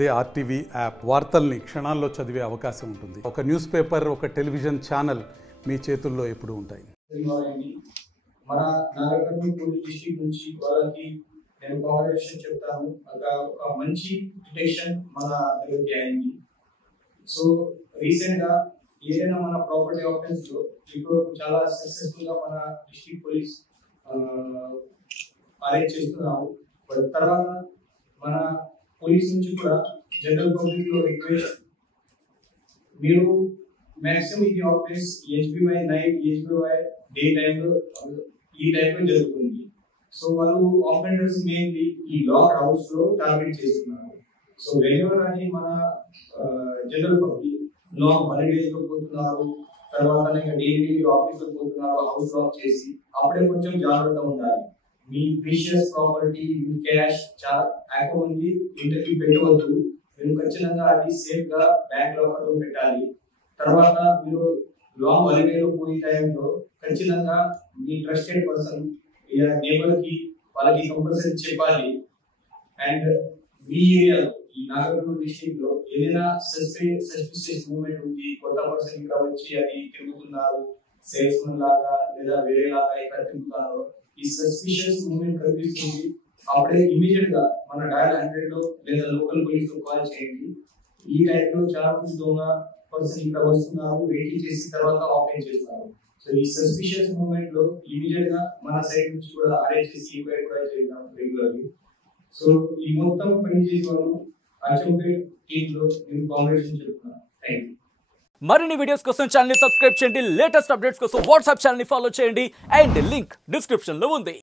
అదే RTV app వార్తల్ని క్షణాల్లో చదివే అవకాశం ఉంటుంది. ఒక న్యూస్ పేపర్, ఒక టెలివిజన్ ఛానల్ మీ చేతుల్లో ఎప్పుడూ ఉంటాయి. మన నాగర్కర్నూలు పోలీస్ డిస్ట్రిక్ట్ నుంచి వాళ్ళకి నేను కాంగ్రాచులేషన్ చెప్తాను. ఒక మంచి డిటెక్షన్ మన దగ్గరికి అయింది. సో రీసెంట్ గా ఏదైనా మన ప్రాపర్టీ ఆఫెన్స్ లో ఇప్పుడు చాలా సక్సెస్ఫుల్ గా మన డిస్ట్రిక్ట్ పోలీస్ అరేంజ్ చేస్తున్నాము. తర్వాత మన పోలీస్ నుంచి కూడా జనరల్ పబ్లిక్ లో రిక్వెస్ట్, మీరు మాక్సిమం ఇది ఆఫీస్ హెచ్బివై నైట్, హెచ్బివై డే టైంలో ఈ టైంలో జరుగుతుంది. సో వాళ్ళు ఆఫెండర్స్ మెయిన్లీ ఈ లాక్ హౌస్ లో టార్గెట్ చేస్తున్నారు. సో వెనెవర్ అని మన జనరల్ పబ్లిక్ లాంగ్ హాలిడేస్ లో పోతున్నారు, తర్వాత డైలీ ఆఫీస్ లో పోతున్నారు హౌస్ లాక్ చేసి, అప్పుడే కొంచెం జాగ్రత్త ఉండాలి. మీ ప్రీషియస్ ప్రాపర్టీ, మీ క్యాష్ చాలా ఎక్కువ ఉంది, ఇంటికి పెట్టవద్దు. మీరు ఖచ్చితంగా అది సేఫ్ గా బ్యాంక్ లాకర్ లో పెట్టాలి. తర్వాత మీరు లాంగ్ హాలిడేలో పోయే టైంలో ఖచ్చితంగా మీ ట్రస్టెడ్ పర్సన్ నేబర్ కి వాళ్ళకి కంపల్సరీ చెప్పాలి. అండ్ మీ ఏరియాలో ఈ నాగర్కర్నూలు డిస్ట్రిక్ట్ లో ఏదైనా సస్పిషియస్ మూవ్మెంట్ ఉంది, కొత్త పర్సన్ ఇక్కడ వచ్చి అది తిరుగుతున్నారు, సేల్స్ మన్ లాగా లేదా వేరే లాగా ఇక్కడ తిరుగుతున్నారు, ఈ సస్పిషియస్ మూవ్మెంట్ కనిపిస్తుంది, అప్పుడే ఇమీడియట్ గా మన డయల్ 100 లో లేదా లోకల్ పోలీస్ లో కాల్ చేయండి. ఈ టైంలో చాలా మంది దొంగ పర్సన్ ఇక్కడ వస్తున్నారు, వెయిటింగ్ చేసిన తర్వాత ఆపరేట్ చేస్తారు. సో ఈ సస్పిషియస్ మూవ్మెంట్ లో ఇమీడియట్ గా మన సైడ్ నుంచి కూడా అరేంజ్ చేసి ఎంక్వైరీ కూడా చేద్దాం రెగ్యులర్లీ. సో ఈ మొత్తం పని చేసే వాళ్ళు అచంపేట్ టీమ్ లో నేను కాంగ్రాచులేషన్ చెప్తున్నాను. Thank you. మరిన్ని వీడియోస్ కోసం ఛానల్ ని సబ్స్క్రైబ్ చేయండి. లేటెస్ట్ అప్డేట్స్ కోసం వాట్సాప్ ఛానల్ ని ఫాలో చేయండి. అండ్ లింక్ డిస్క్రిప్షన్ లో ఉంది.